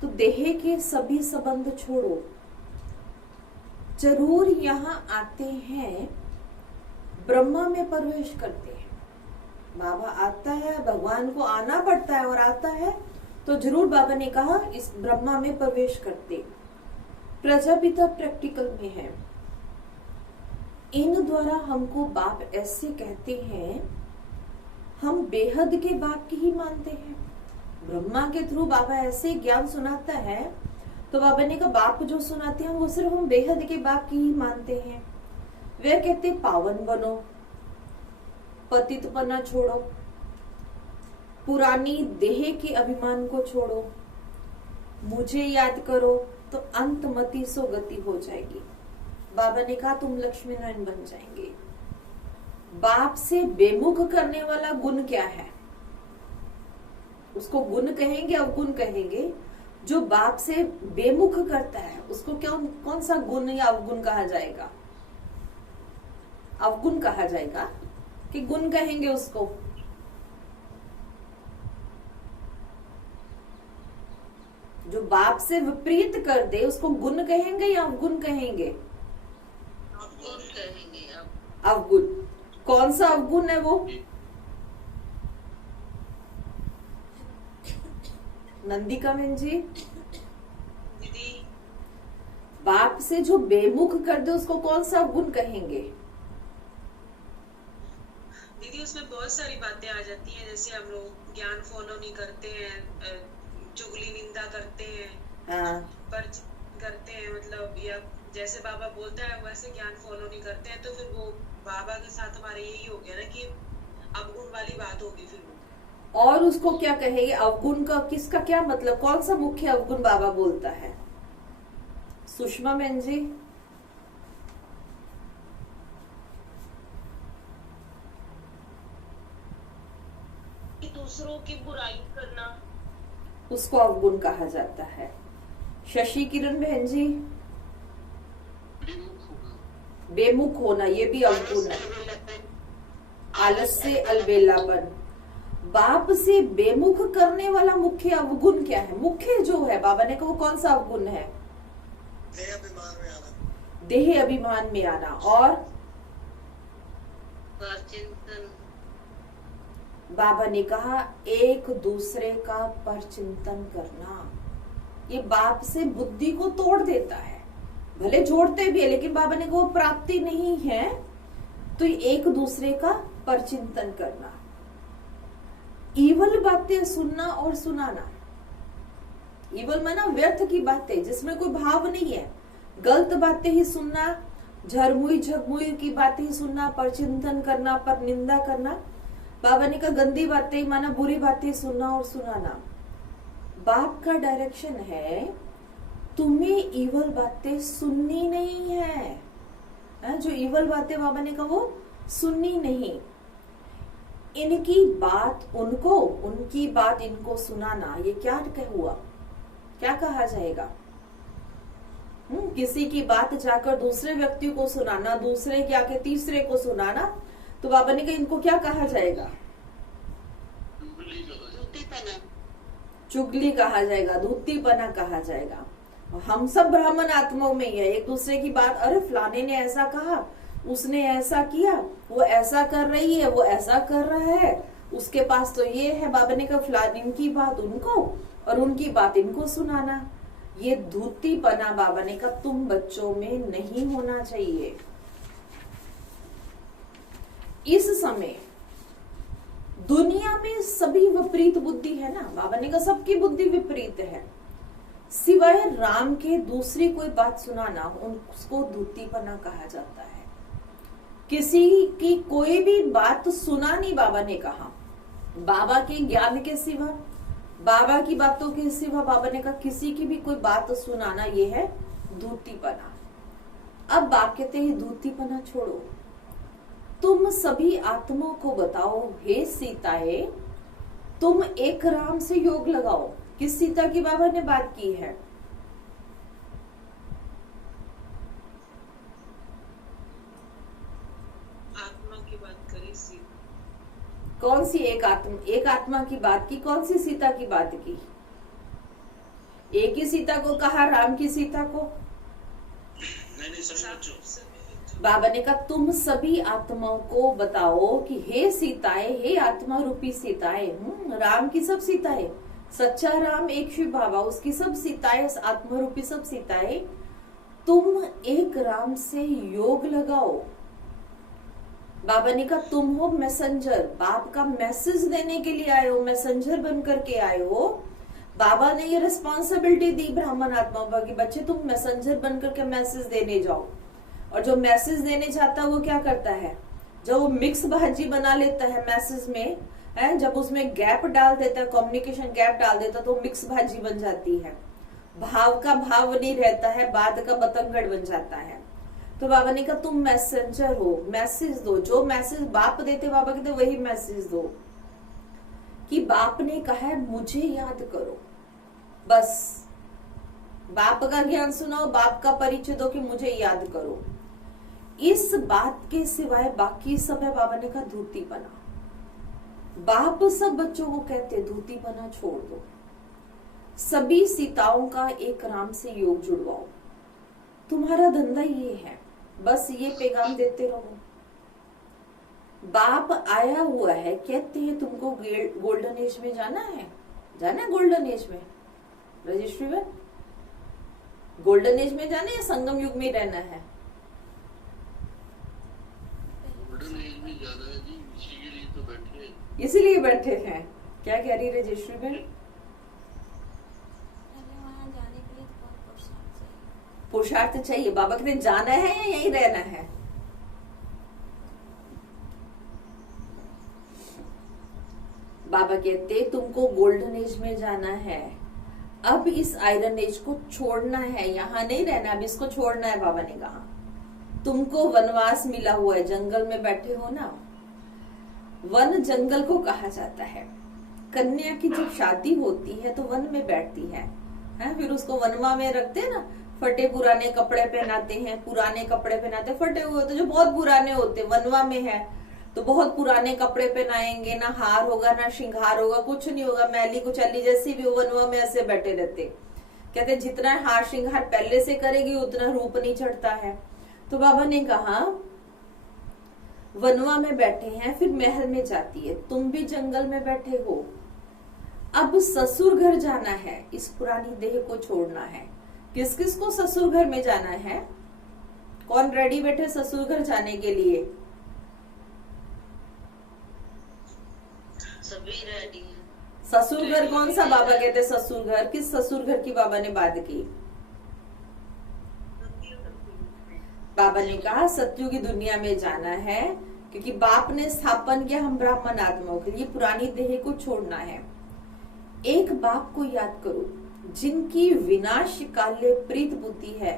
तो देह के सभी संबंध छोड़ो, जरूर यहाँ आते हैं, ब्रह्मा में प्रवेश करते हैं। बाबा आता है, भगवान को आना पड़ता है और आता है तो जरूर बाबा ने कहा इस ब्रह्मा में प्रवेश करते। प्रजापिता प्रैक्टिकल में है। इन द्वारा हमको बाप ऐसे कहते हैं, हम बेहद के बाप की ही मानते हैं। ब्रह्मा के थ्रू बाबा ऐसे ज्ञान सुनाता है तो बाबा ने कहा बाप जो सुनाते हैं वो सिर्फ हम बेहद के बाप की ही मानते हैं। वे कहते पावन बनो, पतितपना छोड़ो, पुरानी देह के अभिमान को छोड़ो, मुझे याद करो तो अंतमति सो गति हो जाएगी। बाबा ने कहा तुम लक्ष्मी नारायण बन जाएंगे। बाप से बेमुख करने वाला गुण क्या है? उसको गुण कहेंगे, अवगुण कहेंगे। जो बाप से बेमुख करता है उसको क्या, कौन सा गुण या अवगुण कहा जाएगा? अवगुण कहा जाएगा कि गुण कहेंगे उसको? जो बाप से विपरीत कर दे उसको गुण कहेंगे या अवगुण कहेंगे? अवगुण कहेंगे आप। अवगुण। कौन सा अवगुण है वो? नंदिका बहन जी, दीदी बाप से जो बेमुख कर दे उसको कौन सा अवगुण कहेंगे? दीदी उसमें बहुत सारी बातें आ जाती हैं, जैसे हम लोग ज्ञान फॉलो नहीं करते हैं, चुगली निंदा करते हैं, हाँ, पर करते हैं, मतलब या जैसे बाबा बोलता है वैसे ज्ञान फॉलो नहीं करते हैं, तो फिर वो बाबा के साथ हमारे यही हो गया ना कि अवगुण वाली बात होगी फिर वो। और उसको क्या कहेंगे? अवगुण का किसका क्या मतलब? कौन सा मुख्य अवगुण बाबा बोलता है? सुषमा बहन जी, कि दूसरों की बुराई करना। उसको अवगुण कहा जाता है। शशि किरण बहन जी, विमुख होना, बेमुख होना ये भी अवगुण है। आलस से अलबेलापन। बाप से बेमुख करने वाला मुख्य अवगुण क्या है? मुख्य जो है बाबा ने कहा वो कौन सा अवगुण है? देह अभिमान में आना। देह अभिमान में आना। और परचिंतन। बाबा ने कहा एक दूसरे का परचिंतन करना। ये बाप से बुद्धि को तोड़ देता है। भले जोड़ते भी है लेकिन बाबा ने कहा वो प्राप्ति नहीं है। तो एक दूसरे का परचिंतन करना, ईवल बातें सुनना और सुनाना। ईवल माना व्यर्थ की बातें जिसमें कोई भाव नहीं है, गलत बातें ही सुनना, झरमुई झगमुई की बातें ही सुनना, परचिंतन करना, पर निंदा करना। बाबा ने कहा गंदी बातें माना बुरी बातें सुनना और सुनाना। बाप का डायरेक्शन है तुम्हें ईवल बातें सुननी नहीं है। जो ईवल बातें बाबा ने कहा वो सुननी नहीं। इनकी बात उनको, उनकी बात इनको सुनाना, ये क्या हुआ? क्या कहा जाएगा? किसी की बात जाकर दूसरे व्यक्ति को सुनाना, दूसरे के आके तीसरे को सुनाना, तो बाबा ने कहा इनको क्या कहा जाएगा? धूतीपना। चुगली कहा जाएगा, धूतीपना कहा जाएगा। हम सब ब्राह्मण आत्माओं में ही है। एक दूसरे की बात, अरे फलाने ने ऐसा कहा, उसने ऐसा किया, वो ऐसा कर रही है, वो ऐसा कर रहा है, उसके पास तो ये है। बाबा ने कहा फलाने इनकी बात उनको और उनकी बात इनको सुनाना। ये धूतीपना बाबा ने कहा तुम बच्चों में नहीं होना चाहिए। इस समय दुनिया में सभी विपरीत बुद्धि है ना। बाबा ने कहा सबकी बुद्धि विपरीत है, सिवाय राम के दूसरी कोई बात सुनाना उसको धूतीपना कहा जाता है। किसी की कोई भी बात सुना नहीं, बाबा ने कहा बाबा के ज्ञान के सिवा, बाबा की बातों के सिवा बाबा ने कहा किसी की भी कोई बात सुनाना ये है धूतीपना। अब बाप कहते हैं धूतीपना छोड़ो, तुम सभी आत्माओं को बताओ हे सीताए तुम एक राम से योग लगाओ। किस सीता की बाबा ने बात की है? आत्मा की बात करी सी। कौन सी एक आत्मा की बात की? कौन सी सीता की बात की? एक ही सीता को कहा, राम की सीता को? नहीं सभी बच्चों। बाबा ने कहा तुम सभी आत्माओं को बताओ कि हे सीताएं, हे आत्मा रूपी सीताएं, राम की सब सीताएं, सच्चा राम एक शिव बाबा, उसकी सब सीताएं, आत्मा रूपी सब सीताएं, तुम एक राम से योग लगाओ। बाबा ने कहा तुम हो मैसेंजर, बाप का मैसेज देने के लिए आए हो, मैसेंजर बन करके आए हो। बाबा ने ये रिस्पॉन्सिबिलिटी दी ब्राह्मण आत्माओं पर कि बच्चे तुम मैसेंजर बनकर के मैसेज देने जाओ। और जो मैसेज देने जाता है वो क्या करता है, जब वो मिक्स भाजी बना लेता है मैसेज में, है जब उसमें गैप डाल देता है, कम्युनिकेशन गैप डाल देता है, तो मिक्स भाजी बन जाती है, भाव का भाव नहीं रहता है, बात का बतंगड़ बन जाता है। तो बाबा ने कहा तुम मैसेंजर हो, मैसेज दो, जो मैसेज बाप देते बाबा कहते वही मैसेज दो, कि बाप ने कहा है मुझे याद करो, बस बाप का ज्ञान सुनाओ, बाप का परिचय दो कि मुझे याद करो। इस बात के सिवाय बाकी सब है, बाबा ने कहा धूती बना। बाप सब बच्चों को कहते धूती बना छोड़ दो, सभी सीताओं का एक राम से योग जुड़वाओ, तुम्हारा धंधा ये है, बस ये पैगाम देते रहो। बाप आया हुआ है, कहते हैं तुमको गोल्डन एज में जाना है, गोल्डन एज में रजिस्ट्री में, गोल्डन एज में जाना है या संगम युग में रहना है? गोल्डन एज में जाना है जी, इसीलिए तो बैठे हैं। इसीलिए बैठे हैं। क्या कह रही रजिस्ट्री में? वहाँ जाने के लिए तो बहुत पुरुषार्थ चाहिए। पुरुषार्थ चाहिए। बाबा कहते जाना है या यहीं रहना है? बाबा कहते तुमको गोल्डन एज में जाना है, अब इस आयरन एज को छोड़ना है, यहाँ नहीं रहना, अब इसको छोड़ना है। बाबा ने कहा तुमको वनवास मिला हुआ है, जंगल में बैठे हो ना, वन जंगल को कहा जाता है। कन्या की जब शादी होती है तो वन में बैठती है, फिर उसको वनवा में रखते हैं ना, फटे पुराने कपड़े पहनाते हैं, पुराने कपड़े पहनाते हैं, फटे हुए तो जो बहुत पुराने होते, वनवा में है तो बहुत पुराने कपड़े पहनाएंगे, ना हार होगा ना श्रृंगार होगा, कुछ नहीं होगा, मैली कुचली जैसी भी वनवा में ऐसे बैठे रहते। कहते जितना हार श्रृंगार पहले से करेगी उतना रूप नहीं चढ़ता है। तो बाबा ने कहा वनवा में बैठे हैं, फिर महल में जाती है, तुम भी जंगल में बैठे हो, अब ससुर घर जाना है, इस पुरानी देह को छोड़ना है। किस किस को ससुर घर में जाना है? कौन रेडी बैठे ससुर घर जाने के लिए? सभी रेडी हैं। ससुर घर कौन सा बाबा कहते? ससुर घर किस ससुर घर की बाबा ने बात की? बाबा ने कहा सत्युग की दुनिया में जाना है, क्योंकि बाप ने स्थापन किया हम ब्राह्मण आत्माओं के लिए, पुरानी देह को छोड़ना है। एक बाप को याद करो, जिनकी विनाश काल्य प्रीत बुद्धि है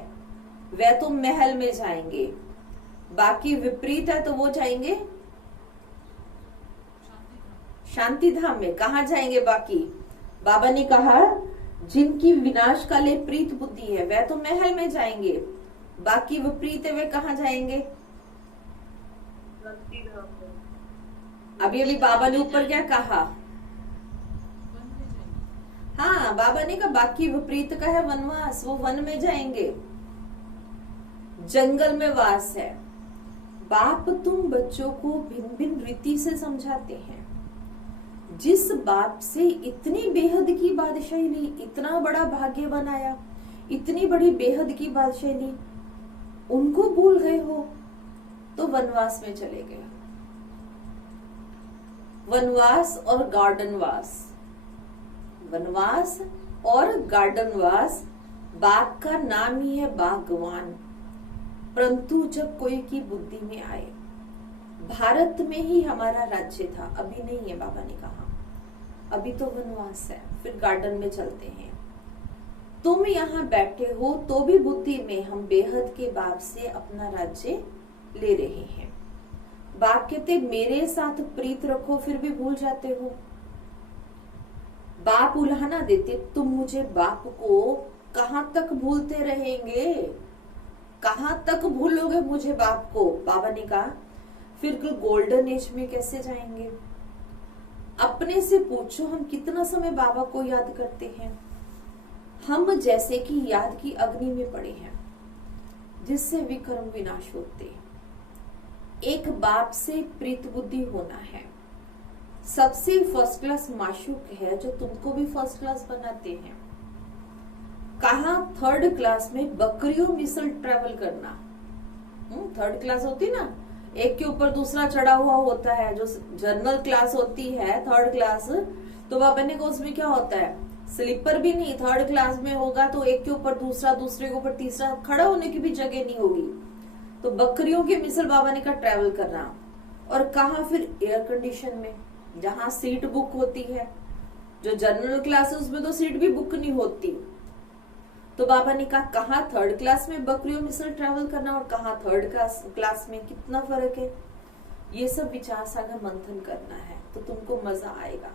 वह तो महल में जाएंगे, बाकी विपरीत है तो वो जाएंगे शांति धाम में। कहा जाएंगे बाकी? बाबा ने कहा जिनकी विनाश काले प्रीत बुद्धि है वह तो महल में जाएंगे, बाकी विपरीत है वे कहा जाएंगे? अभी अभी बाबा ने ऊपर क्या कहा? हाँ, बाबा ने कहा बाकी विपरीत का है वनवास, वो वन में जाएंगे, जंगल में वास है। बाप तुम बच्चों को भिन्न भिन्न रीति से समझाते हैं। जिस बाप से इतनी बेहद की बादशाही ली, इतना बड़ा भाग्य बनाया, इतनी बड़ी बेहद की बादशाही ली, उनको भूल गए हो तो वनवास में चले गए। वनवास और गार्डनवास, वनवास और गार्डनवास, बाप का नाम ही है बागवान। परंतु जब कोई की बुद्धि में आए, भारत में ही हमारा राज्य था, अभी नहीं है। बाबा ने कहा अभी तो वनवास है, फिर गार्डन में चलते हैं। तुम यहाँ बैठे हो तो भी बुद्धि में हम बेहद के बाप से अपना राज्य ले रहे हैं। बाप कहते मेरे साथ प्रीत रखो, फिर भी भूल जाते हो। बाप उल्हाना देते, तुम मुझे बाप को कहां तक भूलते रहेंगे, कहां तक भूलोगे मुझे बाप को? बाबा ने कहा फिर गोल्डन एज में कैसे जाएंगे? अपने से पूछो हम कितना समय बाबा को याद करते हैं। हम जैसे कि याद की अग्नि में पड़े हैं, जिससे विकर्म विनाश होते। एक बाप से प्रीत बुद्धि होना है। सबसे फर्स्ट क्लास माशूक है जो तुमको भी फर्स्ट क्लास बनाते हैं। कहा थर्ड क्लास में बकरियों मिसल ट्रेवल करना। थर्ड क्लास होती ना, एक के ऊपर दूसरा चढ़ा हुआ होता है। जो जनरल क्लास होती है थर्ड क्लास, तो बाबा ने कहा उसमें क्या होता है, स्लीपर भी नहीं, थर्ड क्लास में होगा तो एक के ऊपर दूसरा, दूसरे के ऊपर तीसरा, खड़ा होने की भी जगह नहीं होगी। तो बकरियों के मिसल बाबा ने कहा ट्रैवल करना। और कहा फिर एयर कंडीशन में, जहां सीट बुक होती है। जो जनरल क्लास है उसमें तो सीट भी बुक नहीं होती। तो बाबा ने कहा कहा थर्ड क्लास में बकरियों मिसल ट्रैवल करना और कहा थर्ड क्लास में, कितना फर्क है। ये सब विचार सागर मंथन करना है तो तुमको मजा आएगा।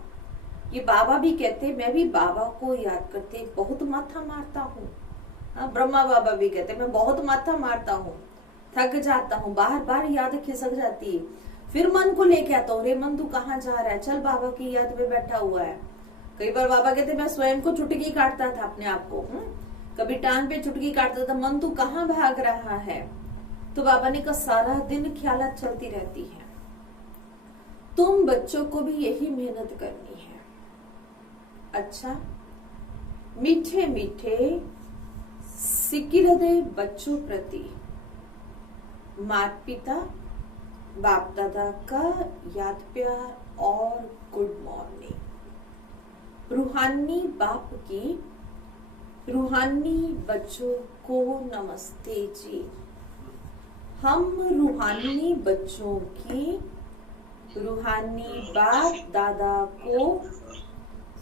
ये बाबा भी कहते, मैं भी बाबा को याद करते बहुत माथा मारता हूँ। ब्रह्मा बाबा भी कहते मैं बहुत माथा मारता हूँ, थक जाता हूँ, बार बार याद खिसक जाती है। फिर मन को लेके आता हूँ, रे मन तू कहाँ जा रहा है, चल बाबा की याद में बैठा हुआ है। कई बार बाबा कहते मैं स्वयं को चुटकी काटता था अपने आप को, कभी टांग पे चुटकी काटता था, मन तू कहाँ भाग रहा है। तो बाबा ने कहा सारा दिन ख्यालात चलती रहती है। तुम बच्चों को भी यही मेहनत करनी है। अच्छा, मीठे मीठे सिक्की हृदय बच्चों प्रति माता पिता बाप दादा का याद प्यार और गुड मॉर्निंग। रूहानी बाप की रूहानी बच्चों को नमस्ते जी। हम रूहानी बच्चों की रूहानी बाप दादा को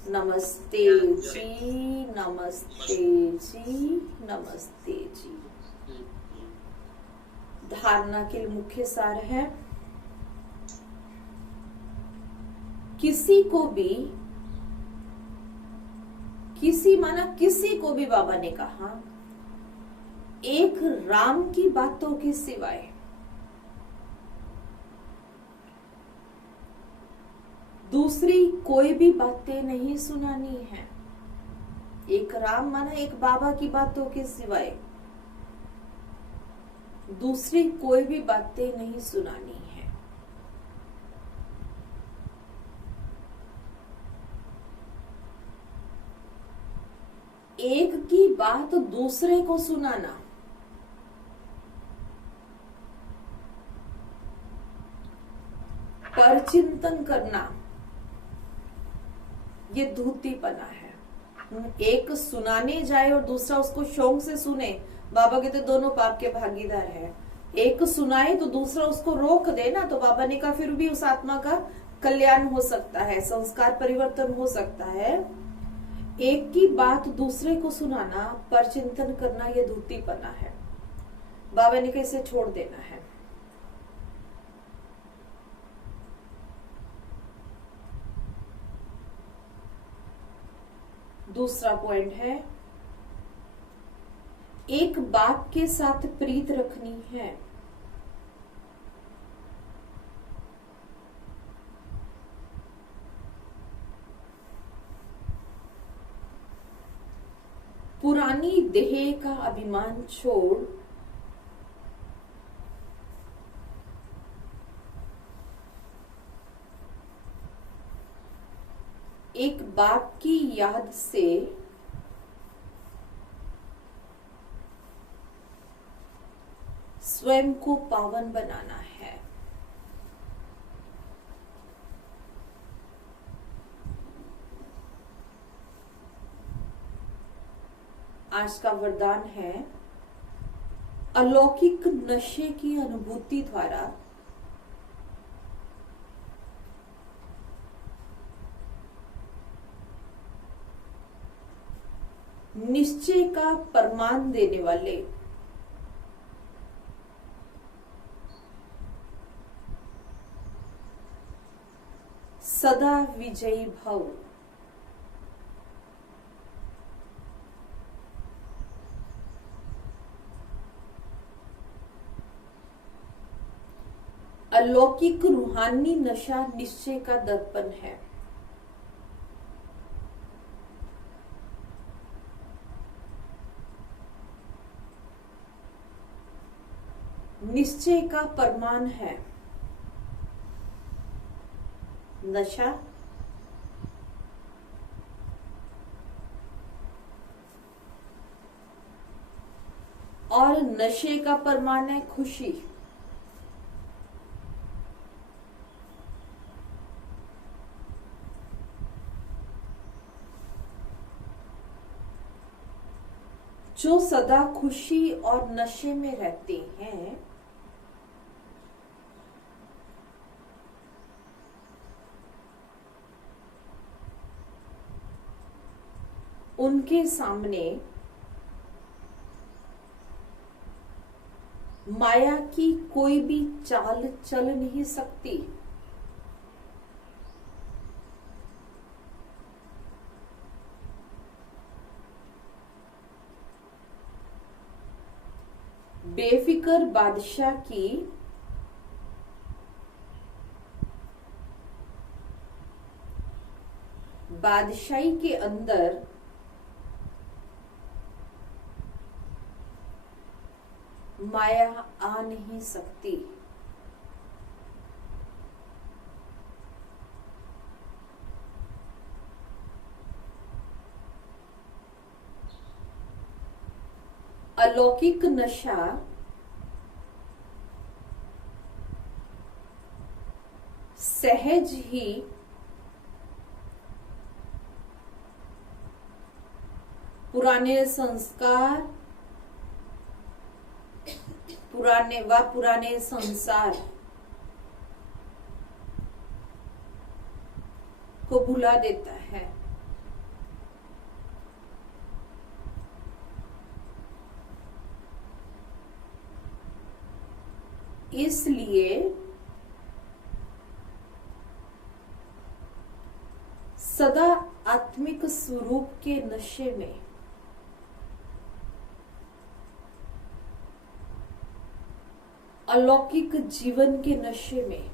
नमस्ते जी, नमस्ते जी, नमस्ते जी। धारणा के मुख्य सार है, किसी को भी, किसी को भी बाबा ने कहा एक राम की बातों के सिवाय दूसरी कोई भी बातें नहीं सुनानी है। एक राम माना एक बाबा की बातों के सिवाय दूसरी कोई भी बातें नहीं सुनानी है। एक की बात दूसरे को सुनाना, परचिंतन करना, ये धूतीपना है। एक सुनाने जाए और दूसरा उसको शौक से सुने, बाबा कहते दोनों पाप के भागीदार है। एक सुनाए तो दूसरा उसको रोक दे ना, तो बाबा ने कहा फिर भी उस आत्मा का कल्याण हो सकता है, संस्कार परिवर्तन हो सकता है। एक की बात दूसरे को सुनाना, परचिंतन करना, ये धूतीपना है। बाबा ने कहा इसे छोड़ देना है। दूसरा पॉइंट है, एक बाप के साथ प्रीत रखनी है। पुरानी देह का अभिमान छोड़ एक बाप की याद से स्वयं को पावन बनाना है। आज का वरदान है, अलौकिक नशे की अनुभूति द्वारा निश्चय का प्रमाण देने वाले सदा विजयी भव। अलौकिक रूहानी नशा निश्चय का दर्पण है। निश्चय का प्रमाण है नशा, और नशे का प्रमाण है खुशी। जो सदा खुशी और नशे में रहते हैं, उनके सामने माया की कोई भी चाल चल नहीं सकती। बेफिक्र बादशाह की बादशाही के अंदर माया आ नहीं सकती। अलौकिक नशा सहज ही पुराने संस्कार, पुराने संसार को भुला देता है। इसलिए सदा आत्मिक स्वरूप के नशे में अलौकिक जीवन के नशे में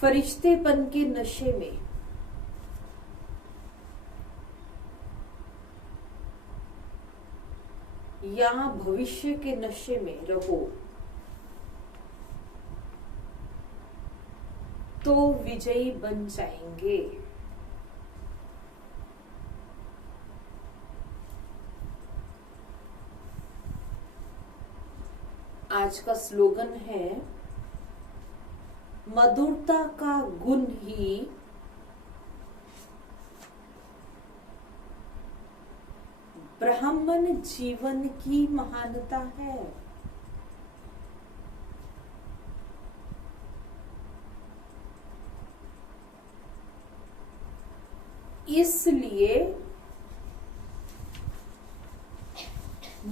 फरिश्तेपन के नशे में या भविष्य के नशे में रहो तो विजयी बन जाएंगे। आज का स्लोगन है, मधुरता का गुण ही ब्राह्मण जीवन की महानता है। इसलिए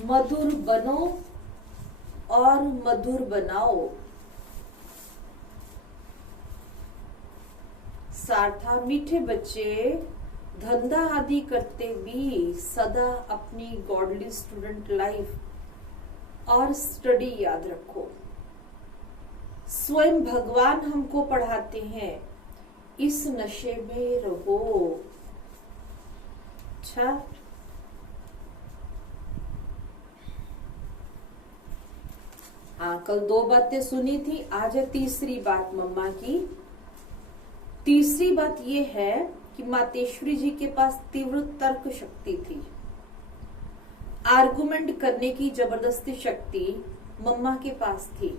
मधुर बनो और मधुर बनाओ। सार्था मीठे बच्चे धंधा आदि करते भी सदा अपनी गॉडली स्टूडेंट लाइफ और स्टडी याद रखो। स्वयं भगवान हमको पढ़ाते हैं, इस नशे में रहो। अच्छा, हाँ, कल 2 बातें सुनी थी, आज है तीसरी बात मम्मा की। तीसरी बात ये है कि मातेश्वरी जी के पास तीव्र तर्क शक्ति थी। आर्गुमेंट करने की जबरदस्ती शक्ति मम्मा के पास थी।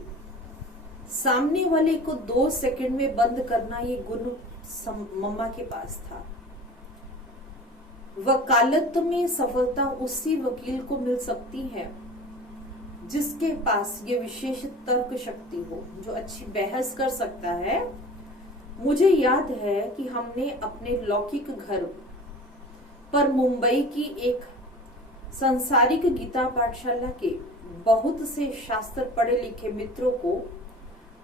सामने वाले को 2 सेकंड में बंद करना, ये गुण मम्मा के पास था। वकालत में सफलता उसी वकील को मिल सकती है जिसके पास ये विशेष तर्क शक्ति हो, जो अच्छी बहस कर सकता है। मुझे याद है कि हमने अपने लौकिक घर पर मुंबई की एक संसारिक गीता पाठशाला के बहुत से शास्त्र पढ़े लिखे मित्रों को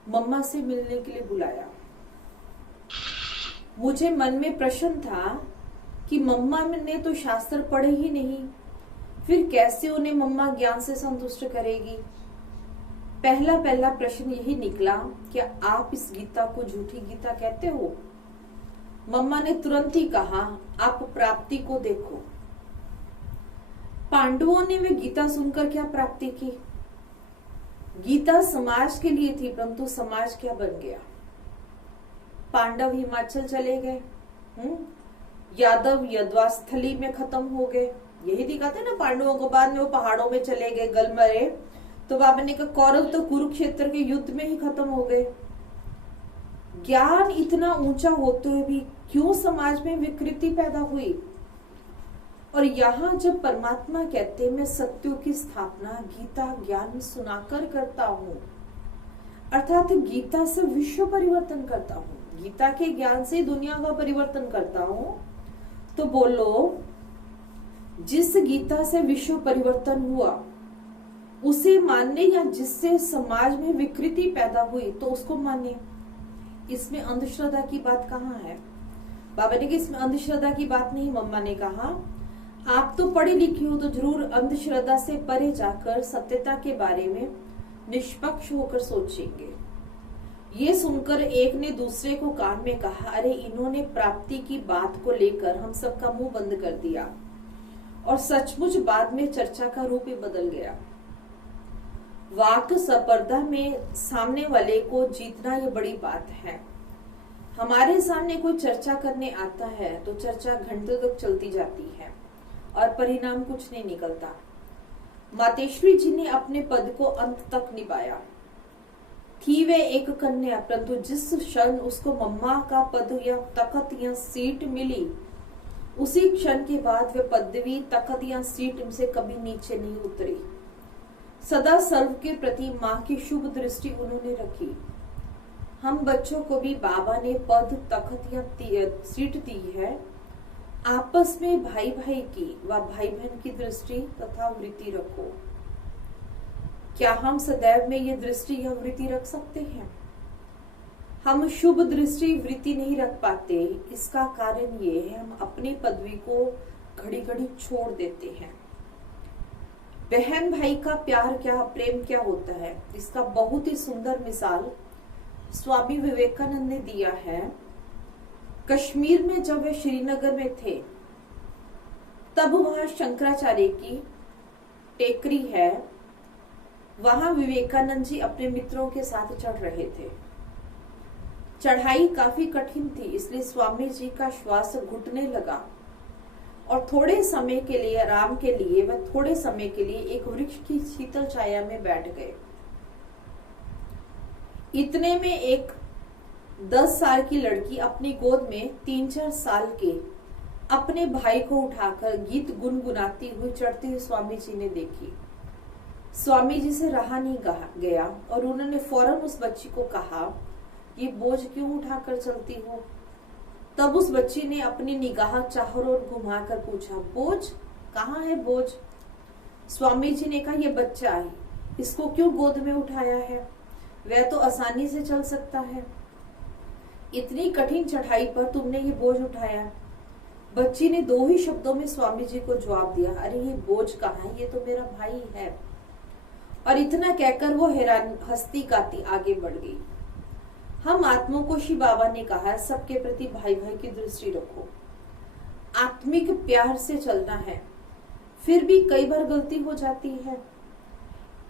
मम्मा से मिलने के लिए बुलाया। मुझे मन में प्रश्न था कि मम्मा ने तो शास्त्र पढ़े ही नहीं, फिर कैसे उन्हें मम्मा ज्ञान से संतुष्ट करेगी। पहला प्रश्न यही निकला, क्या आप इस गीता को झूठी गीता कहते हो? मम्मा ने तुरंत ही कहा, आप प्राप्ति को देखो। पांडवों ने वे गीता सुनकर क्या प्राप्ति की? गीता समाज के लिए थी, परंतु समाज क्या बन गया? पांडव हिमाचल चले गए, यादव यद्वास्थली में खत्म हो गए। यही दिखाते ना पांडवों को, बाद में वो पहाड़ों में चले गए, गल मरे। तो बाबा ने कहा कौरव तो कुरुक्षेत्र के युद्ध में ही खत्म हो गए। ज्ञान इतना ऊंचा होते हुए भी क्यों समाज में विकृति पैदा हुई। और यहाँ जब परमात्मा कहते हैं मैं सत्यों की स्थापना गीता ज्ञान सुनाकर करता हूँ, अर्थात गीता से विश्व परिवर्तन करता हूँ, गीता के ज्ञान से दुनिया का परिवर्तन करता हूँ, तो बोलो जिस गीता से विश्व परिवर्तन हुआ उसे मानने या जिससे समाज में विकृति पैदा हुई तो उसको माने। इसमें अंधश्रद्धा की बात कहाँ है। बाबा ने कहा इसमें अंधश्रद्धा की बात नहीं। मम्मा ने कहा आप तो पढ़ी लिखी हो तो जरूर अंधश्रद्धा से परे जाकर सत्यता के बारे में निष्पक्ष होकर सोचेंगे। ये सुनकर एक ने दूसरे को कान में कहा अरे इन्होंने प्राप्ति की बात को लेकर हम सबका मुंह बंद कर दिया। और सचमुच बाद में चर्चा का रूप ही बदल गया। वाक स्पर्धा में सामने वाले को जीतना ये बड़ी बात है। हमारे सामने कोई चर्चा करने आता है तो चर्चा घंटों तक चलती जाती है और परिणाम कुछ नहीं निकलता। मातेश्वरी जी ने अपने पद को अंत तक निभाया। थी वे एक कन्या, परंतु जिस क्षण उसको मम्मा का पद या तखत या सीट मिली उसी क्षण के बाद वे पदवी तखत या सीट से कभी नीचे नहीं उतरी। सदा सर्व के प्रति माँ की शुभ दृष्टि उन्होंने रखी। हम बच्चों को भी बाबा ने पद तखत या सीट दी है। आपस में भाई भाई की व भाई बहन की दृष्टि तथा वृत्ति रखो। क्या हम सदैव में ये दृष्टि या वृत्ति रख सकते हैं। हम शुभ दृष्टि वृत्ति नहीं रख पाते। इसका कारण ये है हम अपनी पदवी को घड़ी घड़ी छोड़ देते हैं। बहन भाई का प्यार क्या प्रेम क्या होता है, इसका बहुत ही सुंदर मिसाल स्वामी विवेकानंद ने दिया है। कश्मीर में जब वे श्रीनगर में थे तब वहां शंकराचार्य की टेकरी है, वहां विवेकानंद जी अपने मित्रों के साथ चढ़ रहे थे। चढ़ाई काफी कठिन थी, इसलिए स्वामी जी का श्वास घुटने लगा और थोड़े समय के लिए आराम के लिए वह थोड़े समय के लिए एक वृक्ष की शीतल छाया में बैठ गए। इतने में एक 10 साल की लड़की अपनी गोद में 3-4 साल के अपने भाई को उठाकर गीत गुनगुनाती हुई चढ़ती हुई स्वामी जी ने देखी। स्वामी जी से रहा नहीं गया और उन्होंने फौरन उस बच्ची को कहा ये बोझ क्यों उठाकर चलती हो। तब उस बच्ची ने अपनी निगाह चारों ओर घुमाकर पूछा बोझ कहाँ है बोझ। स्वामी जी ने कहा ये बच्चा है, इसको क्यों गोद में उठाया है, वह तो आसानी से चल सकता है। इतनी कठिन चढ़ाई पर तुमने ये बोझ उठाया। बच्ची ने 2 ही शब्दों में स्वामी जी को जवाब दिया अरे ये बोझ कहाँ है, ये तो मेरा भाई है। और इतना कहकर वो हैरान हंसती गाती आगे बढ़ गई। हम आत्मों को श्री बाबा ने कहा सबके प्रति भाई भाई की दृष्टि रखो, आत्मिक प्यार से चलना है। फिर भी कई बार गलती हो जाती है।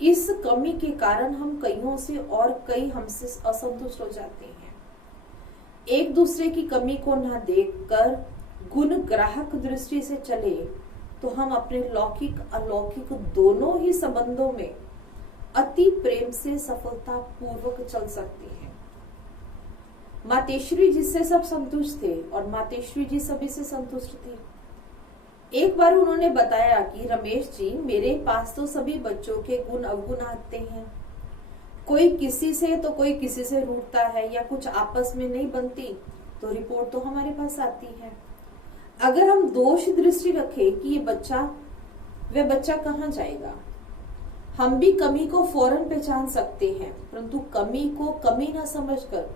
इस कमी के कारण हम कईयों से और कई हमसे असंतुष्ट हो जाते हैं। एक दूसरे की कमी को न देखकर गुण ग्राहक दृष्टि से चले तो हम अपने लौकिक अलौकिक दोनों ही संबंधों में अति प्रेम से सफलता पूर्वक चल सकते हैं। मातेश्वरी जी से सब संतुष्ट थे और मातेश्वरी जी सभी से संतुष्ट थी। एक बार उन्होंने बताया कि रमेश जी मेरे पास तो सभी बच्चों के गुण अवगुण आते हैं, कोई किसी से तो कोई किसी से रूठता है या कुछ आपस में नहीं बनती तो रिपोर्ट तो हमारे पास आती है। अगर हम दोष दृष्टि रखें कि ये वह बच्चा कहाँ जाएगा, हम भी कमी को फौरन पहचान सकते हैं, परंतु कमी को कमी न समझकर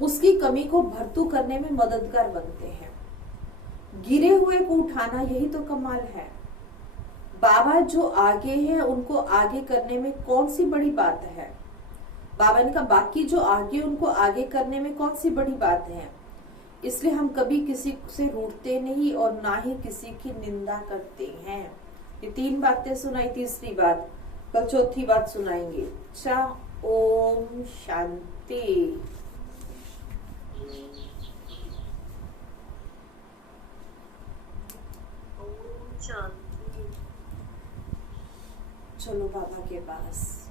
उसकी कमी को भरतू करने में मददगार बनते हैं। गिरे हुए को उठाना यही तो कमाल है। बाबा जो आगे है उनको आगे करने में कौन सी बड़ी बात है। बाबा ने कहा बाकी जो आगे उनको आगे करने में कौन सी बड़ी बात है। इसलिए हम कभी किसी से रूठते नहीं और ना ही किसी की निंदा करते हैं। ये 3 बातें सुनाई, तीसरी बात कल चौथी बात सुनाएंगे। अच्छा, ओम शांति। शांति। चलो बाबा के पास।